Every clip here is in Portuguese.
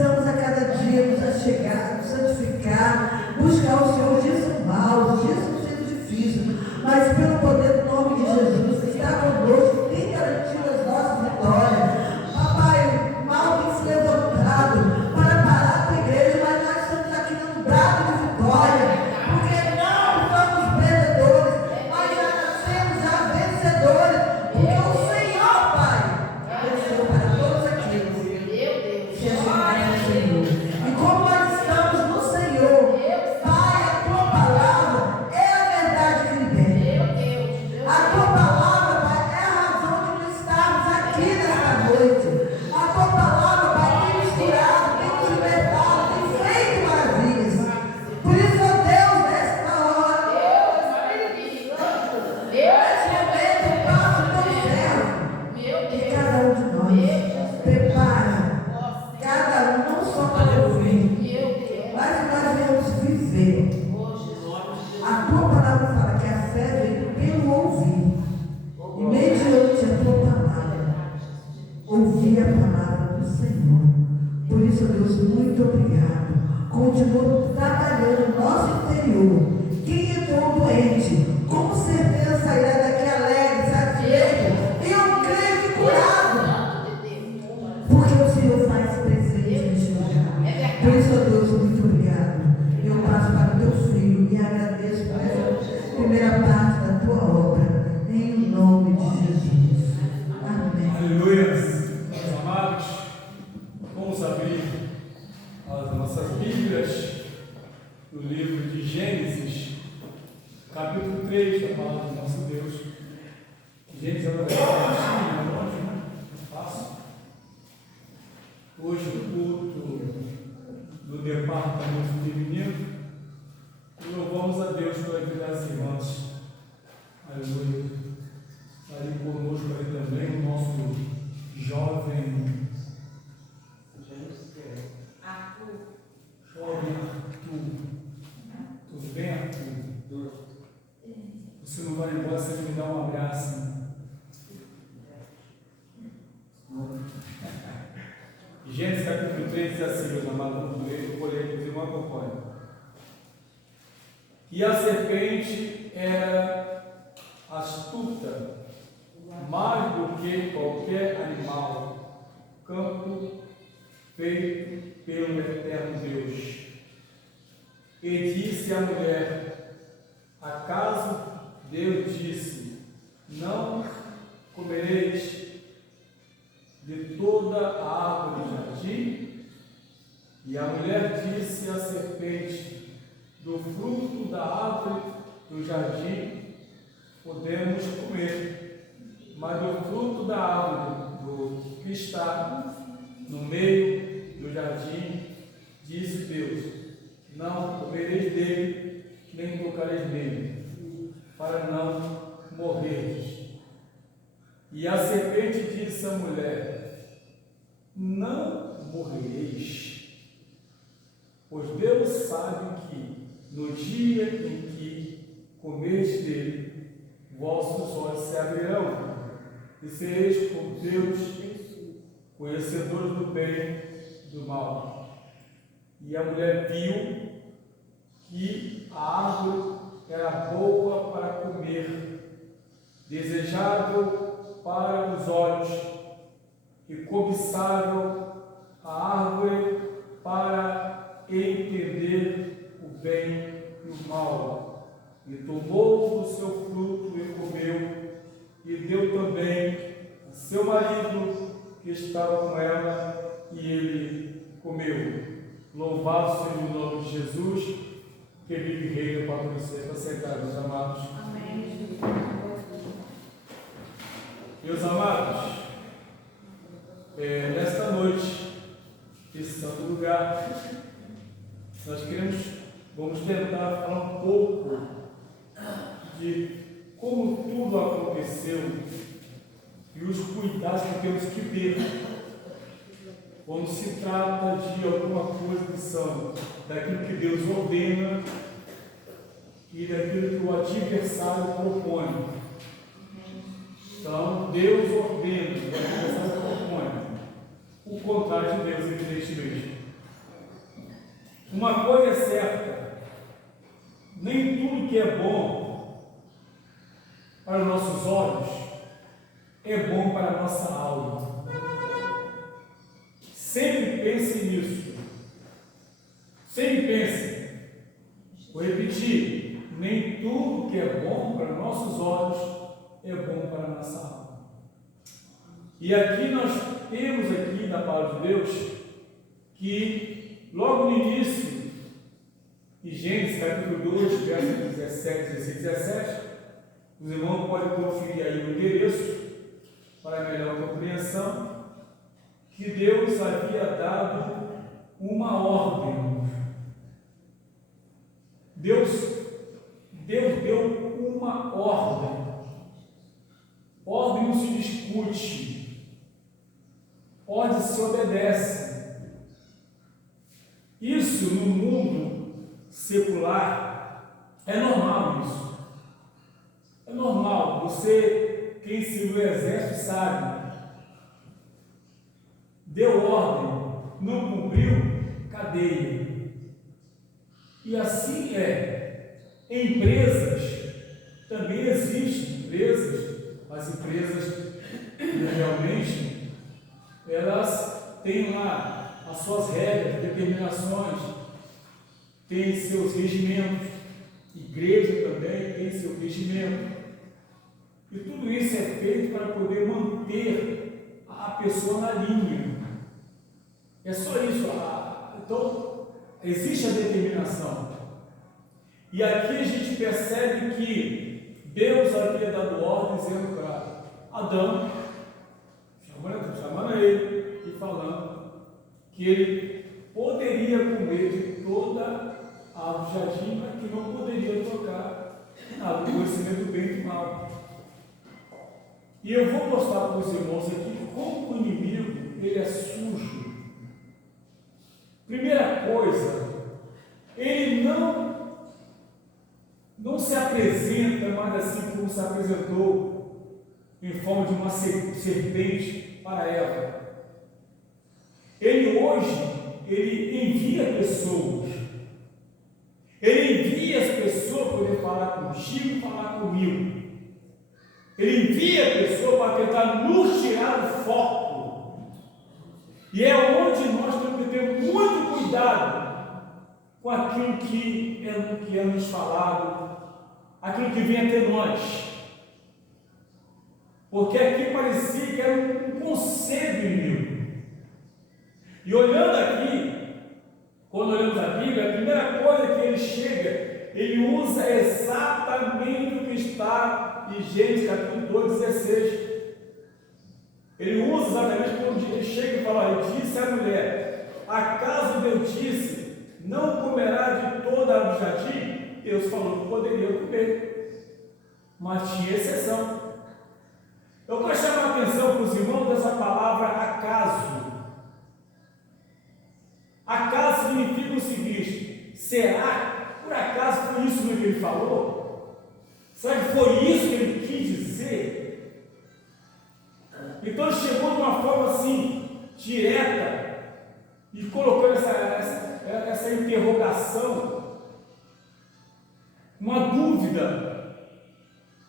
precisamos a cada dia nos achegar, nos santificar, buscar o Senhor. Dias são maus, dias são sendo difíceis, mas pelo poder do nome de Jesus, que está conosco, que tem garantido as nossas vitórias. Papai, o mal tem se levantado para parar a tua igreja, mas nós estamos aqui num brado de vitória, porque não somos perdedores, mas já nascemos já vencedores, porque o Senhor, Pai, venceu para todos aqueles que achegaram ao Senhor. E como nós estamos no Senhor, Pai, a tua palavra é a verdade que liberta. A tua palavra, Pai, é a razão de nós estarmos aqui nesta noite. A tua palavra, Pai, tem nos curado, tem nos libertado, tem feito maravilhas. Por isso, ó Deus, nesta hora, neste momento, passa o teu servo. E cada um de nós prepara, cada um não só para ouvir, mas que nós venhamos viver. A tua palavra fala que a fé vem pelo ouvir. E mediante a tua palavra, ouvir a palavra do Senhor. Por isso, Deus, muito obrigado. Continua trabalhando no nosso interior. Quem entrou doente, com certeza sairá daqui alegre, satisfeito. E eu creio que curado. Porque o Senhor faz presente neste lugar. Por isso, Deus, muito obrigado. Eu passo para o teu filho e agradeço por essa primeira parte da tua obra. Em nome de Jesus. Amém. Aleluia. Meus amados, vamos abrir as nossas Bíblias no livro de Gênesis, capítulo 3 da palavra do nosso Deus. Gênesis é uma longe, né? Fácil. Hoje o culto do departamento feminino, e louvamos a Deus pela vida das irmãs. Aleluia. Ali conosco aí também o nosso jovem Arthur. Tudo bem, Arthur? Você não vai embora sem me dar um abraço. Gênesis capítulo 3 diz assim, meus amados, vamos ler, eu vou ler, inclusive uma acompanha. E a serpente era astuta, mais do que qualquer animal, campo feito pelo eterno Deus. E disse à mulher: acaso Deus disse, não comereis de toda a árvore do jardim? E a mulher disse à serpente: do fruto da árvore do jardim podemos comer, mas do fruto da árvore que está no meio do jardim, disse Deus, não comereis dele, nem tocareis nele, para não morreres. E a serpente disse à mulher: não morrereis, pois Deus sabe que no dia em que comeis dele, vossos olhos se abrirão, e sereis como Deus, conhecedores do bem e do mal. E a mulher viu que a árvore era boa para comer, desejável para os olhos, e cobiçável a árvore para entender o bem e o mal. E tomou do seu fruto e comeu, e deu também a seu marido que estava com ela, e ele comeu. Louvado seja o nome de Jesus, que vive e reina para você, para sentar, meus amados. Amém. Meus amados, nesta noite, nesse santo lugar, nós vamos tentar falar um pouco de como tudo aconteceu e os cuidados que temos que ter quando se trata de alguma coisa que são daquilo que Deus ordena e daquilo que o adversário propõe. Então, Deus ordena e o adversário propõe. O contrário de Deus, evidentemente. para os nossos olhos é bom para a nossa alma. Sempre pense nisso. Sempre pense. Vou repetir: nem tudo que é bom para nossos olhos é bom para a nossa alma. E aqui nós temos aqui na palavra de Deus que logo no início, em Gênesis capítulo 2, versos 17, 16 e 17, os irmãos podem conferir aí o endereço para melhor compreensão, que Deus havia dado uma ordem. Deus deu uma ordem. Ordem não se discute, ordem se obedece. Isso no mundo secular é normal isso. É normal. Você, quem serviu o exército sabe. Deu ordem, não cumpriu, cadeia. E assim é. Em empresas também existem as empresas realmente elas têm lá as suas regras, determinações, têm seus regimentos. Igreja também tem seu regimento. E tudo isso é feito para poder manter a pessoa na linha. É só isso. Então, existe a determinação. E aqui a gente percebe que Deus havia dado ordem dizendo para Adão, chamando ele e falando que ele poderia comer de toda a árvore do jardim, mas que não poderia tocar nada do conhecimento do bem e do mal. E eu vou mostrar para os irmãos aqui como o inimigo ele é sujo. Primeira coisa, ele não se apresenta mais assim como se apresentou em forma de uma serpente para Eva. Ele envia pessoas. Ele envia as pessoas para poder falar contigo, falar comigo. Ele envia a pessoa para tentar nos tirar o foco. E é onde nós temos que ter muito cuidado com aquilo que é nos falado, aquilo que vem até nós. Porque aqui parecia que era um conselho inimigo. E olhando aqui, quando olhamos a Bíblia, a primeira coisa que ele chega, ele usa exatamente o que está em Gênesis capítulo 2, 16. Ele usa exatamente quando ele chega e fala: e disse à mulher, acaso Deus disse, não comerá de toda a árvore do jardim? Deus falou que poderia comer, mas tinha exceção. Eu quero chamar a atenção para os irmãos dessa palavra acaso. Acaso significa o seguinte: será que por acaso foi isso que ele falou? Será que foi isso que ele quis dizer? Então ele chegou de uma forma assim, direta, e colocou essa interrogação, uma dúvida.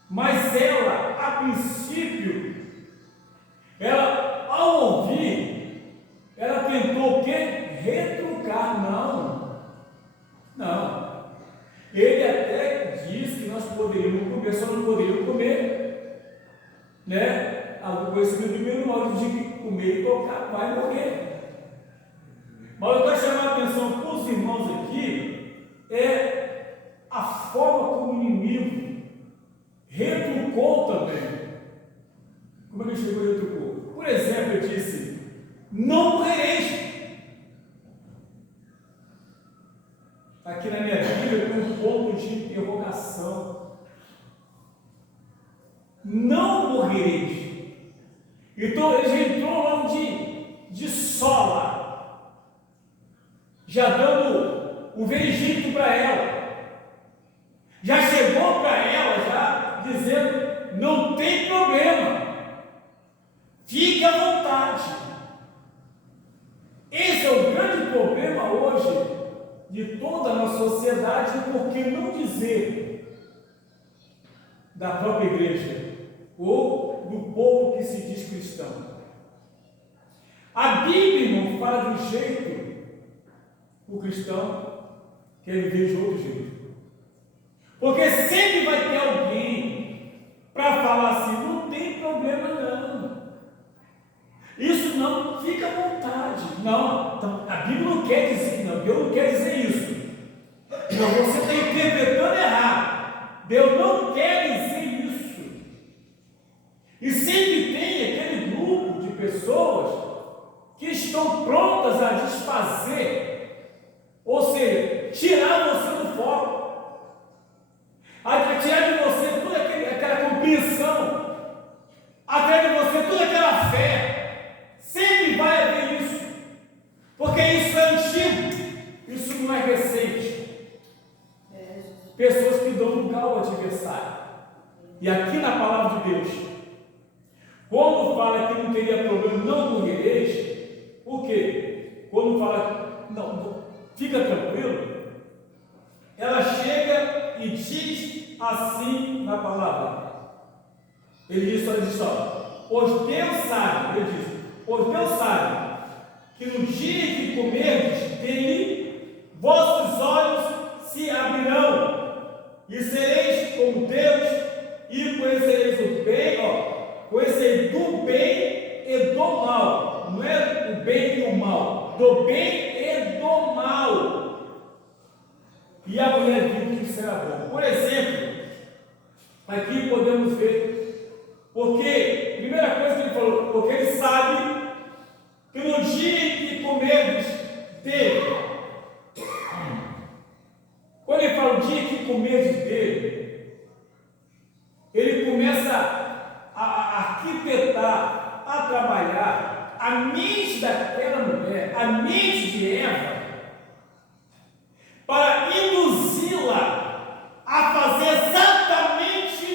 Mas ela, a princípio, ela, ao ouvir, ela tentou o quê? Retrucar. Não. Ele até disse que nós poderíamos comer, só não poderíamos comer, né? O conhecimento do bem e do mal, de que comer e tocar vai morrer. Mas eu quero chamar a atenção para os irmãos aqui, é a forma como o inimigo retrucou também. Como é que ele chegou e retrucou? Por exemplo, ele disse: não morrereis. Aqui na minha Bíblia tem um ponto de interrogação. Não morrereis. Então ele já entrou logo de sola, já dando o veredicto para ela, já chegou para ela, já dizendo: não tem problema, fique à vontade. Esse é o grande problema hoje de toda a nossa sociedade, por que não dizer da própria igreja ou do povo que se diz cristão. A Bíblia não fala de um jeito, o cristão quer viver de outro jeito. Porque sempre vai ter alguém para falar assim, não tem problema não. Isso não, fica à vontade. Não, então, a Bíblia não quer dizer, não, Deus não quer dizer isso. Não, você está interpretando errado. Deus não quer dizer isso. E sempre tem aquele grupo de pessoas que estão prontas a desfazer, ou seja, tirar você do foco, a tirar de você toda aquela compreensão, a tirar de você toda aquela fé. Sempre vai haver isso, porque isso é antigo, isso não é recente. Pessoas que dão lugar ao adversário. E aqui na palavra de Deus, quando fala que não teria problema, não morrereis, por quê? Quando fala, não, fica tranquilo, ela chega e diz assim na palavra. Ele diz só, pois Deus sabe, ele diz, pois Deus sabe que no dia que comerdes dele, vossos olhos se abrirão e sereis como Deus e conhecereis o bem, conhecereis do bem e do mal. Não é o bem e o mal, do bem e do mal. E a mulher viu que isso era bom. Por exemplo, aqui podemos ver, porque, primeira coisa que ele falou, porque ele sabe que no dia que comerdes dele, quando ele fala o dia que comerdes dele, ele começa a arquitetar, a trabalhar a mente daquela mulher, a mente de Eva, para induzi-la a fazer exatamente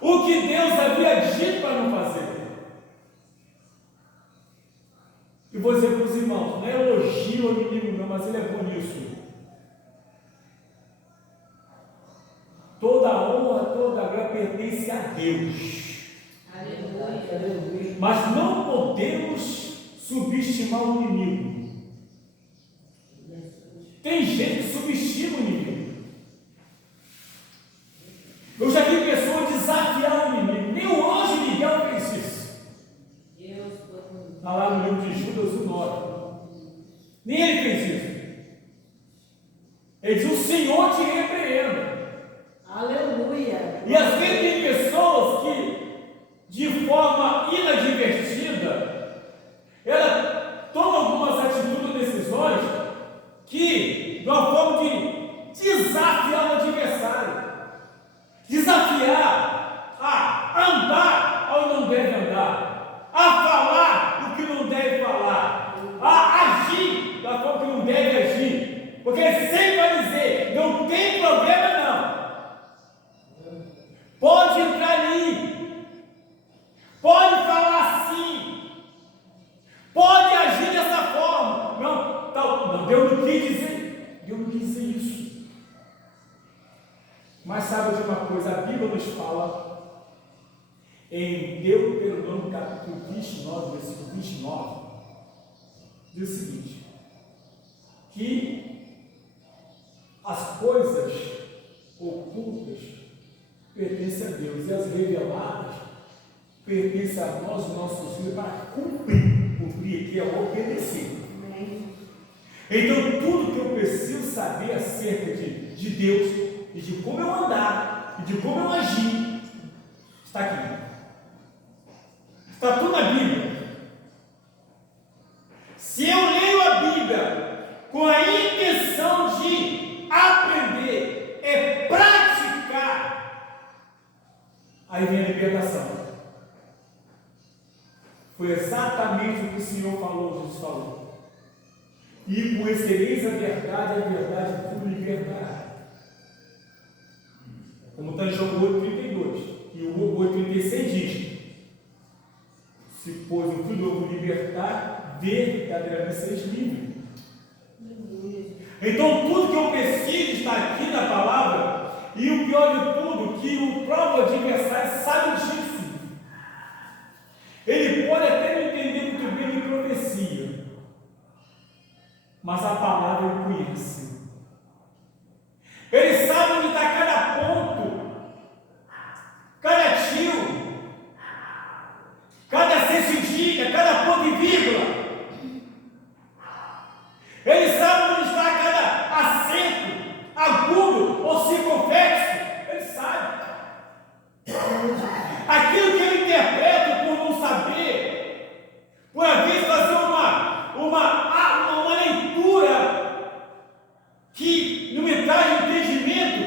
o que Deus havia dito para não fazer. E vou dizer para os irmãos, não é elogio ao inimigo não, mas ele é bom nisso. Toda a honra, toda a glória pertence a Deus. Aleluia. Mas não podemos subestimar o inimigo. Tem gente que subestima o inimigo. Eu já vi pessoas desafiar o inimigo. Nem o anjo Miguel fez isso. Está lá no livro de Judas, o 9. Nem ele fez isso. Ele diz: o Senhor te repreenda. Aleluia. E às vezes tem pessoas que, de forma inadvertida, ela toma algumas atitudes ou decisões que, de uma forma de desafiar o adversário, desafiar a andar onde não deve andar, a falar o que não deve falar, a agir da forma que não deve agir, porque ele sempre vai dizer: não tem problema não. Pode entrar ali, pode falar assim, pode agir dessa forma. Não, Deus não quis dizer isso. Mas sabe de uma coisa, a Bíblia nos fala em Deuteronômio capítulo 29, versículo 29, diz o seguinte, que as coisas ocultas pertence a Deus, e as reveladas pertencem a nós, nossos filhos, para cumprir aqui é obedecer. Então, tudo que eu preciso saber acerca de Deus, e de como eu andar, e de como eu agir, está aqui. Está tudo na Bíblia. Se eu leio a Bíblia com a intenção de aprender, praticar, aí vem a libertação. Foi exatamente o que o Senhor falou, Jesus falou. E conhecereis a verdade vos libertará. Como está em João 8,32. E o 8,36 diz: se pois o Filho vos libertar, verdadeiramente sereis livres. Então tudo que eu preciso está aqui na palavra. E o pior de tudo, que que o próprio adversário sabe disso. Ele pode até não entender muito bem de profecia, mas a palavra ele conhece. Ele sabe onde está cada ponto, cada tio, cada cedilha, cada ponto e vírgula. Ele sabe onde está cada acento, agudo ou circunflexo. Ele sabe. Aquilo que ele interpreta por não saber, por às vezes fazer uma leitura que não me traz entendimento,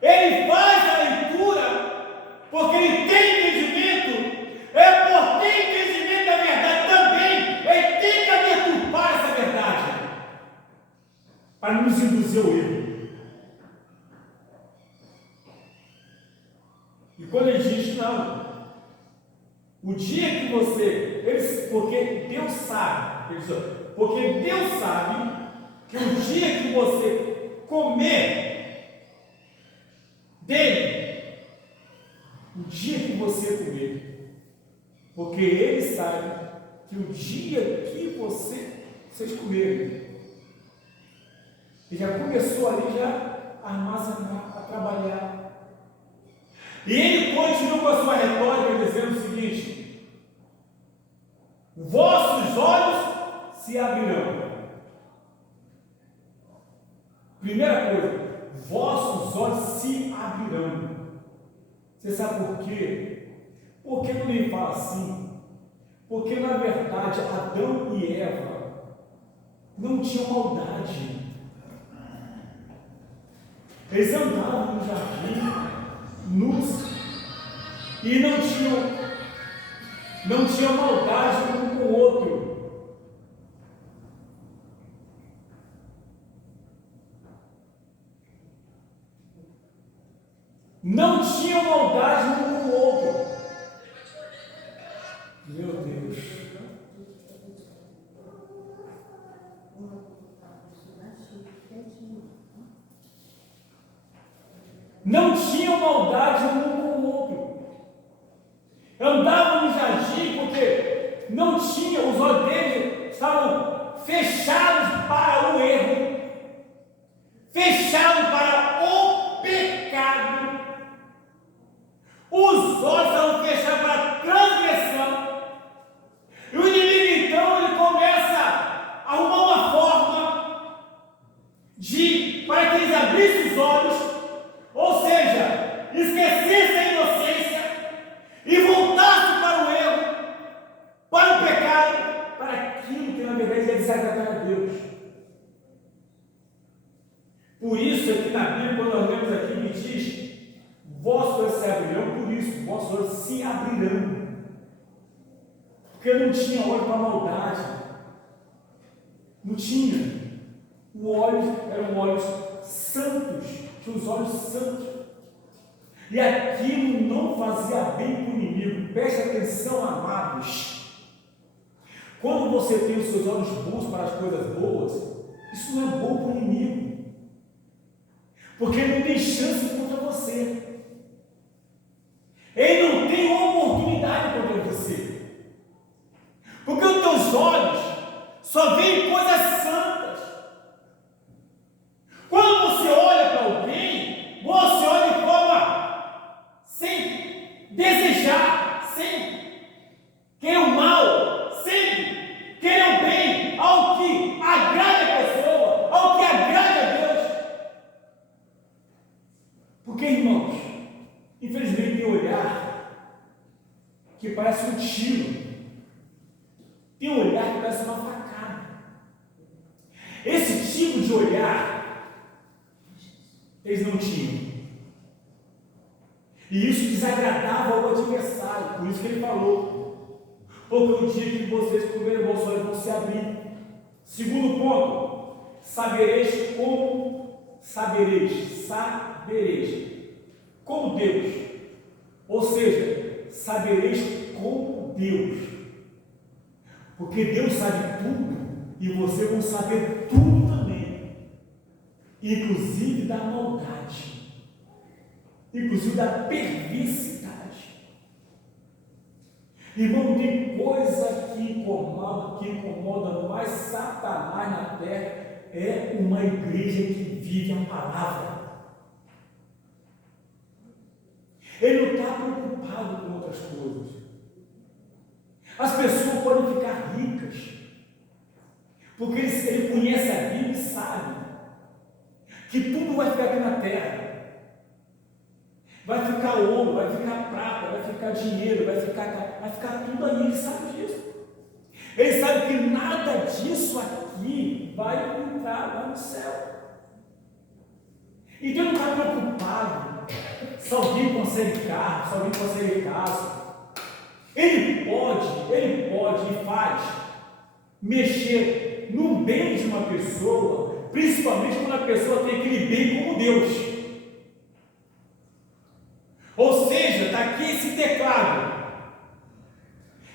ele faz a leitura porque ele tem entendimento, por ter entendimento da verdade também, ele tem que deturpar essa verdade, para nos induzir ao erro. E quando ele diz não, o dia que você, porque Deus sabe, porque Deus sabe que o dia que você comer dele, o dia que você comer, porque ele sabe que o dia que vocês comerem, ele já começou ali a armazenar, a trabalhar. E ele continua com a sua retórica dizendo o seguinte: vossos olhos se abrirão. Primeira coisa, vossos olhos se abrirão. Você sabe por quê? Por que não me fala assim? Porque na verdade Adão e Eva não tinham maldade. Eles andavam no jardim nus e não tinham maldade um com o outro. Não tinham maldade um com o outro. Meu Deus. Não tinham maldade um com o outro. Andavam no jardim porque não tinham, os olhos deles estavam fechados para o erro, fechados para o pecado. Os olhos estavam fechados para a transgressão. E o inimigo então ele começa a arrumar uma forma para que eles abrissem os olhos. Ou seja, esquecesse a inocência e voltasse para o erro, para o pecado, para aquilo que na verdade é desagradar a Deus. Por isso, aqui na Bíblia, quando nós lemos aqui, me diz: vossos olhos se abrirão, por isso, vossos olhos se abrirão. Porque não tinha olho para maldade, não tinha. Os olhos eram olhos santos. Os olhos santos, e aquilo não fazia bem para o inimigo. Preste atenção, amados. Quando você tem os seus olhos bons para as coisas boas, isso não é bom para o inimigo, porque ele não tem chance contra você, ele não tem oportunidade contra você, porque os teus olhos só veem coisas santas. Quando você olha para alguém, você olha de forma sem desejar, sem querer o mal, sem querer o bem, ao que agrade a pessoa, ao que agrade a Deus. Porque, irmãos, infelizmente tem olhar que parece um tiro, tem olhar que parece uma facada. Esse tipo de olhar eles não tinham. E isso desagradava ao adversário. Por isso que ele falou: porque o dia que vocês comerem, vossos olhos vão se abrir. Segundo ponto, sabereis como Deus. Ou seja, sabereis como Deus. Porque Deus sabe tudo e vocês vão saber tudo também. Inclusive da maldade, inclusive da perversidade. Irmão, tem coisa que incomoda mais Satanás na terra, é uma igreja que vive a palavra. Ele não está preocupado com outras coisas. As pessoas podem ficar ricas, porque ele conhece a Bíblia e sabe que tudo vai ficar aqui na terra. Vai ficar ouro, vai ficar prata, vai ficar dinheiro, vai ficar tudo aí, ele sabe disso. Ele sabe que nada disso aqui vai entrar lá no céu. Então ele não está preocupado se alguém consegue carro, se alguém consegue casa. Ele pode e faz mexer no bem de uma pessoa, principalmente quando a pessoa tem aquele bem como Deus. Ou seja, está aqui esse teclado.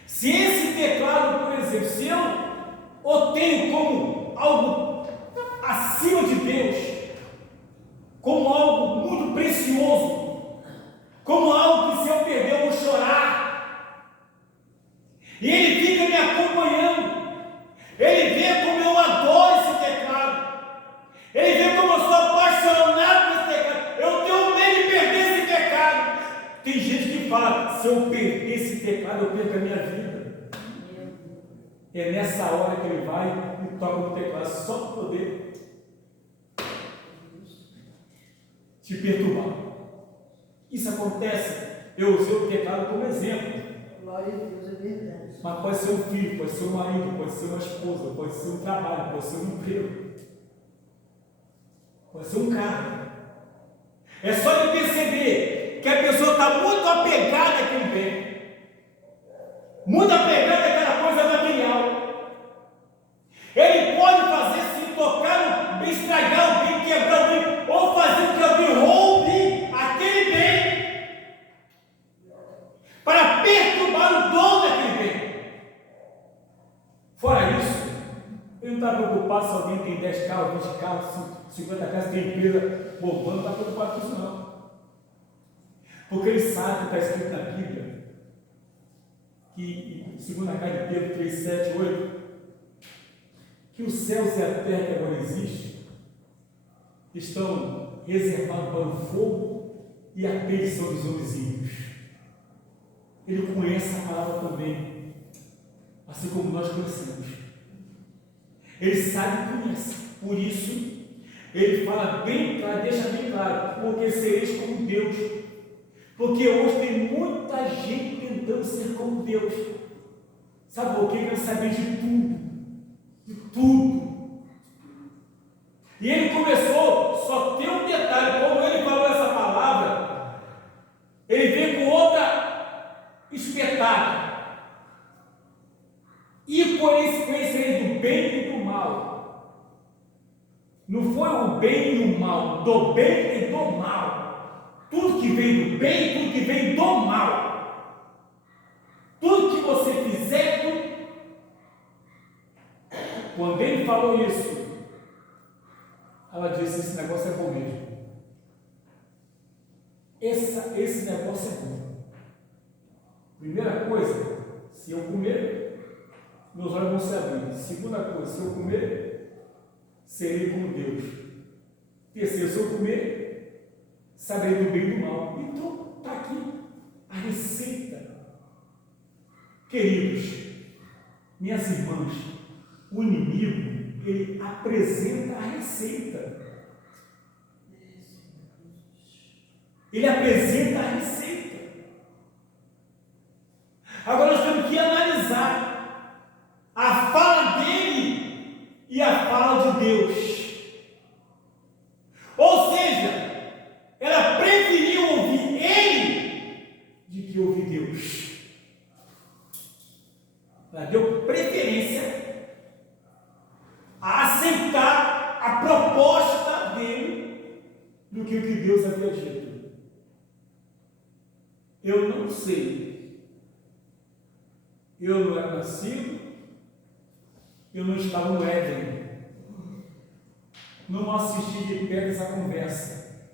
Se esse teclado, por exemplo, se eu o tenho como algo acima de Deus, como algo muito precioso, como algo que se eu perder eu vou chorar, e ele fica me acompanhando, ele vê como eu adoro esse teclado, ele vê como eu sou apaixonado por esse teclado, eu tenho medo de perder esse teclado. Tem gente que fala, se eu perder esse teclado, eu perco a minha vida. É nessa hora que ele vai e toca no teclado só para poder te perturbar. Isso acontece. Eu usei o teclado como exemplo. Glória a Deus, é verdade. Mas pode ser um filho, pode ser um marido, pode ser uma esposa, pode ser um trabalho, pode ser um emprego, pode ser um carro. É só ele perceber que a pessoa está muito apegada àquele bem, muito apegada àquela coisa material. Ele pode fazer se tocar, estragar o bem, quebrar o bem, ou fazer com que alguém roube aquele bem para perturbar o dom daquele bem. Fora isso, ele não está preocupado se alguém tem 10 carros, 20 carros, 50 casas, tem empresa bombando, não está preocupado com isso não. Porque ele sabe que está escrito na Bíblia, que em 2 carta de Pedro 3, 7, 8, que os céus e a terra que agora existem estão reservados para o fogo e a perdição dos homens ímpios. Ele conhece a palavra também, assim como nós conhecemos. Ele sabe e conhece. Por isso, ele fala bem claro, deixa bem claro, porque sereis como Deus. Porque hoje tem muita gente tentando ser como Deus. Sabe por quê? Quer saber de tudo. De tudo. E ele começou, só tem um detalhe, como ele falou essa palavra, ele veio com outra espetada. E conhecereis do bem e do mal. Não foi o bem e o mal, do bem e do mal. Tudo que vem do bem, tudo que vem do mal. Tudo que você fizer, tudo. Quando ele falou isso, ela disse, esse negócio é bom mesmo. Esse negócio é bom. Primeira coisa, se eu comer, meus olhos vão se abrir. Segunda coisa, se eu comer, serei como Deus. Terceiro, se eu comer, saberei do bem e do mal. Então, está aqui a receita. Queridos, minhas irmãs, o inimigo, ele apresenta a receita. Ele apresenta a receita. Agora nós temos que analisar a fala dele e a fala de Deus. Ou seja, ela preferiu ouvir ele de que ouvir Deus. Ela deu preferência a aceitar a proposta dele do que o que Deus havia dito. Eu não sei. Eu não era nascido, eu não estava no Éden. Não assisti de perto essa conversa.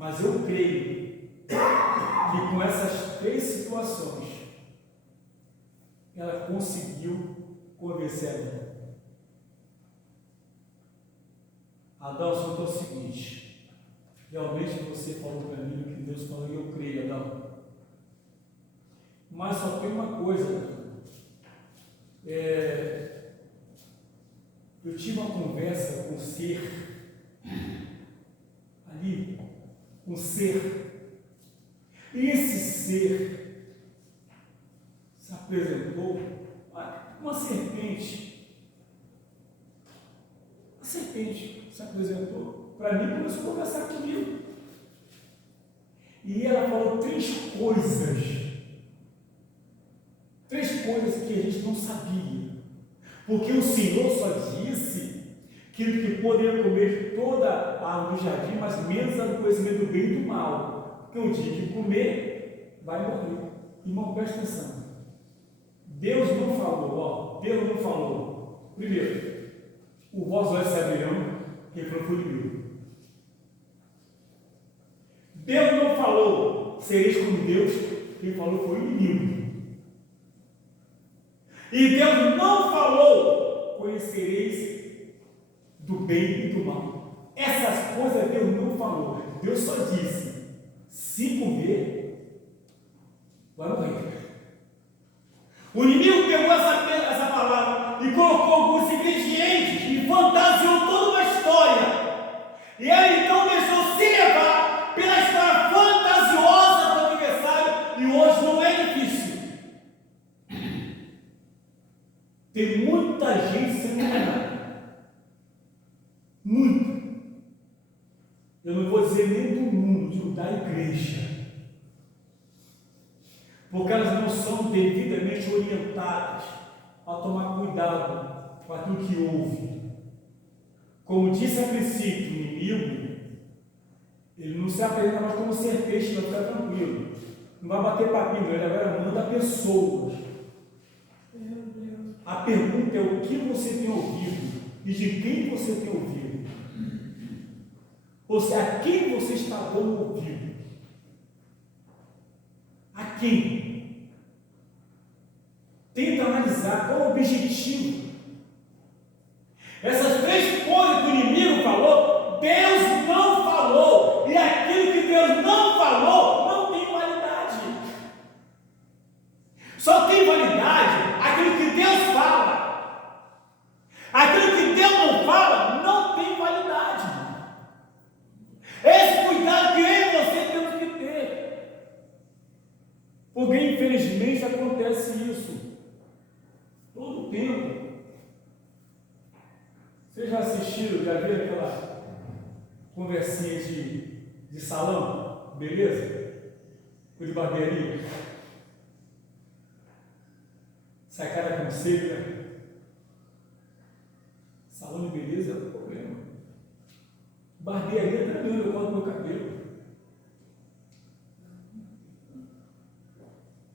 Mas eu creio que com essas 3 situações, ela conseguiu convencer Adão. Adão, só é o seguinte: realmente você falou para mim o que Deus falou e eu creio, Adão. Mas só tem uma coisa, eu tive uma conversa com um ser ali, um ser, e esse ser se apresentou uma serpente. A serpente se apresentou para mim e começou a conversar comigo. E ela falou 3 coisas. 3 coisas que a gente não sabia. Porque o Senhor só disse que poderia comer toda a árvore do jardim, mas menos a do conhecimento do bem e do mal. Porque o dia que comer, vai morrer. Irmão, presta atenção. Deus não falou, Deus não falou. Primeiro, o vossos olhos se abrirão, quem falou foi inimigo. Deus não falou, sereis como Deus, quem falou foi o inimigo. E Deus não falou, conhecereis do bem e do mal. Essas coisas Deus não falou. Deus só disse: se comer, vai morrer. O inimigo pegou essa palavra e colocou alguns ingredientes e fantasiou toda uma história. E ele então deixou se levar pela história fantasiosa do aniversário. E hoje não é difícil. Tem muita gente sendo enganada. Muito. Eu não vou dizer nem do mundo, digo da igreja. Porque elas não são devidamente orientadas a tomar cuidado com aquilo que ouve. Como disse a princípio, o inimigo, ele não se apresenta mais como serpente, não, fica tranquilo. Não vai bater papinho, ele agora manda pessoas. A pergunta é o que você tem ouvido e de quem você tem ouvido. Ou seja, a quem você está dando ouvido? A quem? Tenta analisar qual é o objetivo. Essas 3 coisas que o inimigo falou, Deus não falou. E aquilo que Deus não falou não tem validade. Só tem validade aquilo que Deus fala. Aquilo que Deus não fala não tem validade. Esse cuidado que eu e você temos que ter. Porque infelizmente acontece isso todo o tempo. Vocês já assistiram, já viram aquela conversinha de salão, beleza? Ou de barbearia? Sacada conselho, né? Salão de beleza é o problema. Barbearia também, eu corto meu cabelo.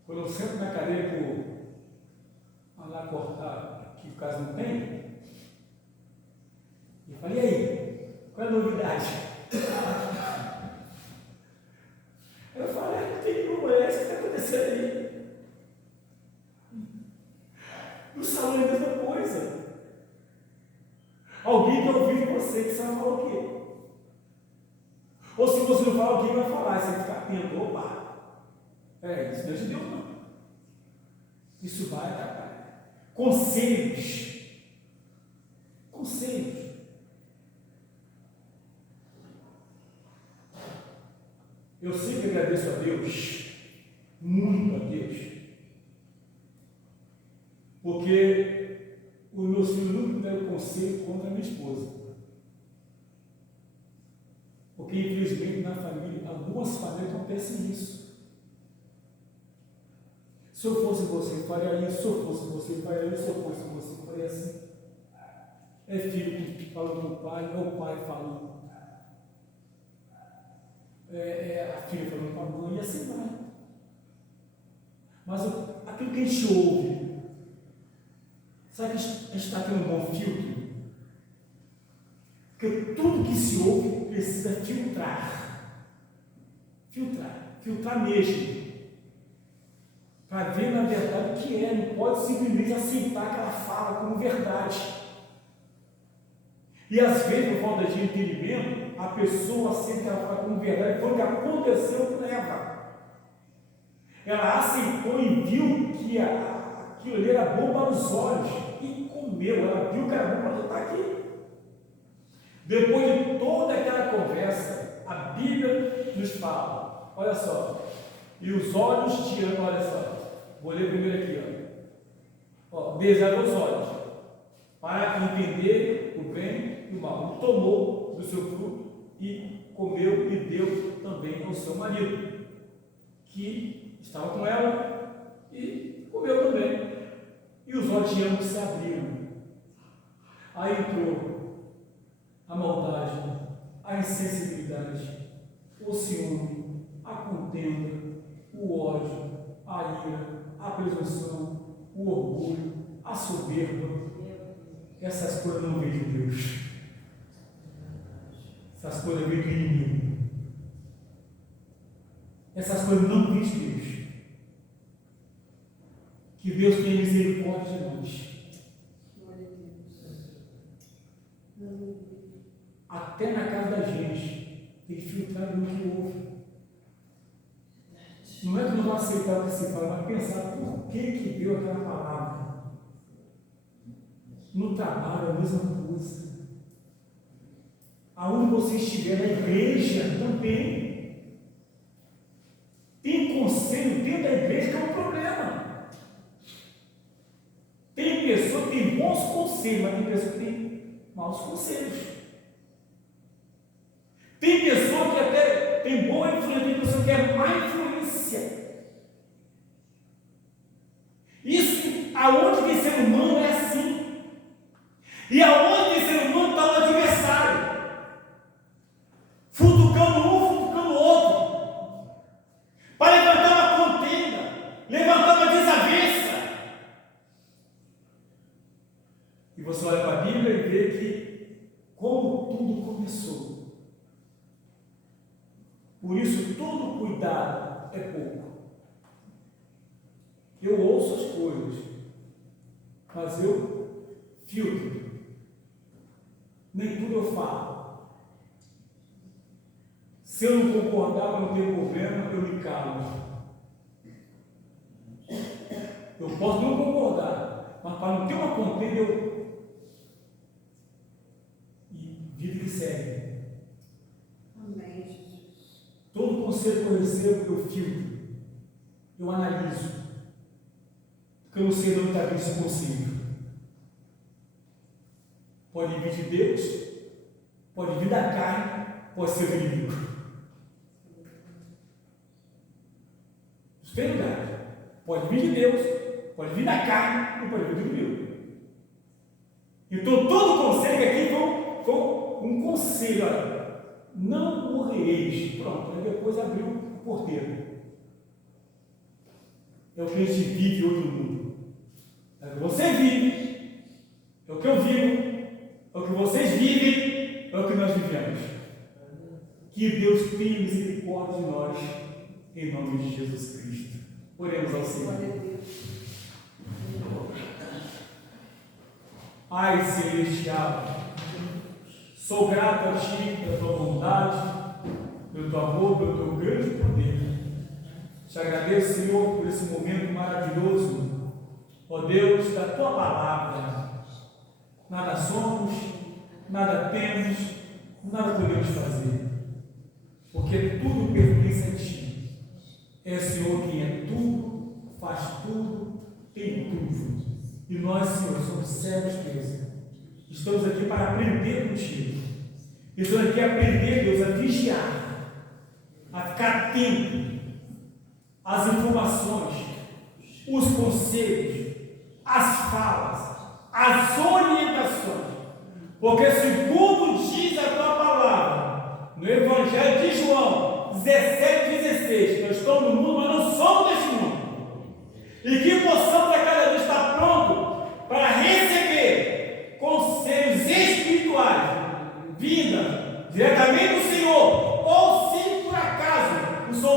Quando eu sento na cadeira que eu vou lá cortar, que o caso não tem, eu falei: e aí, qual é a novidade? Eu falei: não tem nenhuma, é isso que está acontecendo aí. No salão é a mesma coisa. Alguém que ouviu de você que sabe falar o quê? Ou se você não fala, alguém vai falar, você fica atento: opa, isso não é de Deus, não. Isso vai atrapalhar. Conselhos. Conselhos. Eu sempre agradeço a Deus, muito a Deus, porque os meus filhos nunca deram conselho contra a minha esposa. Porque infelizmente na família, algumas famílias acontecem isso. Se eu fosse você, eu faria isso. Se eu fosse você, eu faria isso. Se eu fosse você, eu faria assim. É filho falando com o pai, é o pai falando. É a filha falando com a mãe, e assim vai. Mas aquilo que a gente ouve, sabe que a gente está tendo um bom filtro? Porque tudo que se ouve precisa filtrar. filtrar mesmo, para ver na verdade o que é, não pode simplesmente aceitar aquela fala como verdade. E às vezes, por falta de entendimento, a pessoa aceita aquela fala como verdade, foi o que aconteceu com Eva. Ela aceitou e viu que aquilo ali era bom para os olhos e comeu. Ela viu que era bom para estar aqui. Depois de toda aquela conversa, a Bíblia nos fala, olha só, e os olhos de Ana, olha só, vou ler primeiro aqui, ó, beijaram os olhos, para entender o bem e o mal. Tomou do seu fruto e comeu e deu também ao seu marido, que estava com ela e comeu também. E os olhos de ambos se abriram. Aí entrou a maldade, a insensibilidade, o ciúme, a contenda, o ódio, a ira, a presunção, o orgulho, a soberba. Essas coisas não vêm de Deus. Essas coisas vêm do inimigo. Essas coisas não vêm de Deus. Que Deus tenha misericórdia de nós. Até na casa da gente, tem que filtrar o que ouve. Não é que não aceitar o que se fala, mas pensar por que deu aquela palavra. No trabalho, a mesma coisa. Aonde você estiver, na igreja também. Tem conselho dentro da igreja que é um problema. Tem pessoa que tem bons conselhos, mas tem pessoa que tem maus conselhos. Tem pessoa que até tem boa influência, tem pessoa que é má influência. Isso, aonde tem ser humano é assim. E aonde tem ser humano está o adversário. Futucando um, futucando o outro. Para levantar uma contenda, levantar uma desavença. E você olha para a Bíblia e vê que como tudo começou. Por isso, todo cuidado é pouco. Eu ouço as coisas, mas eu filtro. Nem tudo eu falo. Se eu não concordar, para não ter problema, eu me calo. Eu posso não concordar, mas para não ter uma contenda, e vida que segue. Todo conselho que eu recebo, eu filtro, eu analiso, porque eu não sei de onde está vindo esse conselho. Pode vir de Deus, pode vir da carne, pode ser do inimigo. Os três lugares. Pode vir de Deus, pode vir da carne e pode vir do inimigo. Então, todo conselho aqui foi um conselho, olha. Não morrereis. Pronto, aí depois abriu o porteiro. É o que a gente vive hoje no mundo. É o que você vive, é o que eu vivo, é o que vocês vivem, é o que nós vivemos. Que Deus tenha misericórdia de nós, em nome de Jesus Cristo. Oremos ao Senhor. Pai celestial, sou grato a Ti pela Tua bondade, pelo Teu amor, pelo Teu grande poder. Te agradeço, Senhor, por esse momento maravilhoso, ó Deus, da Tua palavra. Nada somos, nada temos, nada podemos fazer, porque tudo pertence a Ti. É o Senhor quem é tudo, faz tudo, tem tudo. E nós, Senhor, somos servos Teus. Estamos aqui para aprender contigo. Estamos aqui a aprender, Deus, a vigiar, a ficar atento às informações, os conselhos, as falas, as orientações. Porque segundo diz a tua palavra, no Evangelho de João 17:16, nós estamos no mundo, mas não somos deste mundo. E que possamos a cada dia estar pronto para receber conselhos espirituais, vinda diretamente do Senhor, ou se por acaso o Senhor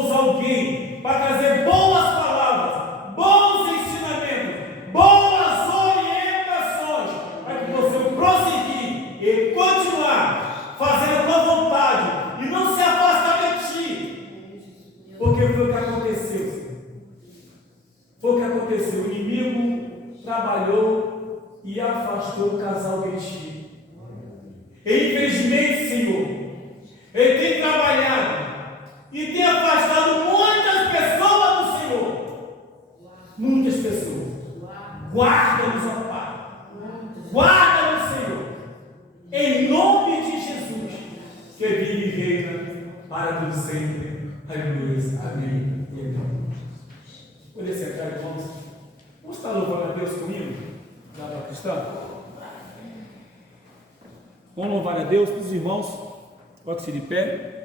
aconteceu? O inimigo trabalhou e afastou o casal Cristi. Infelizmente, Senhor, ele tem trabalhado e tem afastado muitas pessoas do Senhor. Muitas pessoas. Guarda-nos, ó Pai. Guarda-nos, Senhor. Em nome de Jesus, que vive e reina para tudo sempre. Aleluia. Amém. E amém. Olha sentar, irmãos. Vamos estar louvando a Deus comigo? Já para cristã? Vamos louvar a Deus, os irmãos. Coloque-se de pé.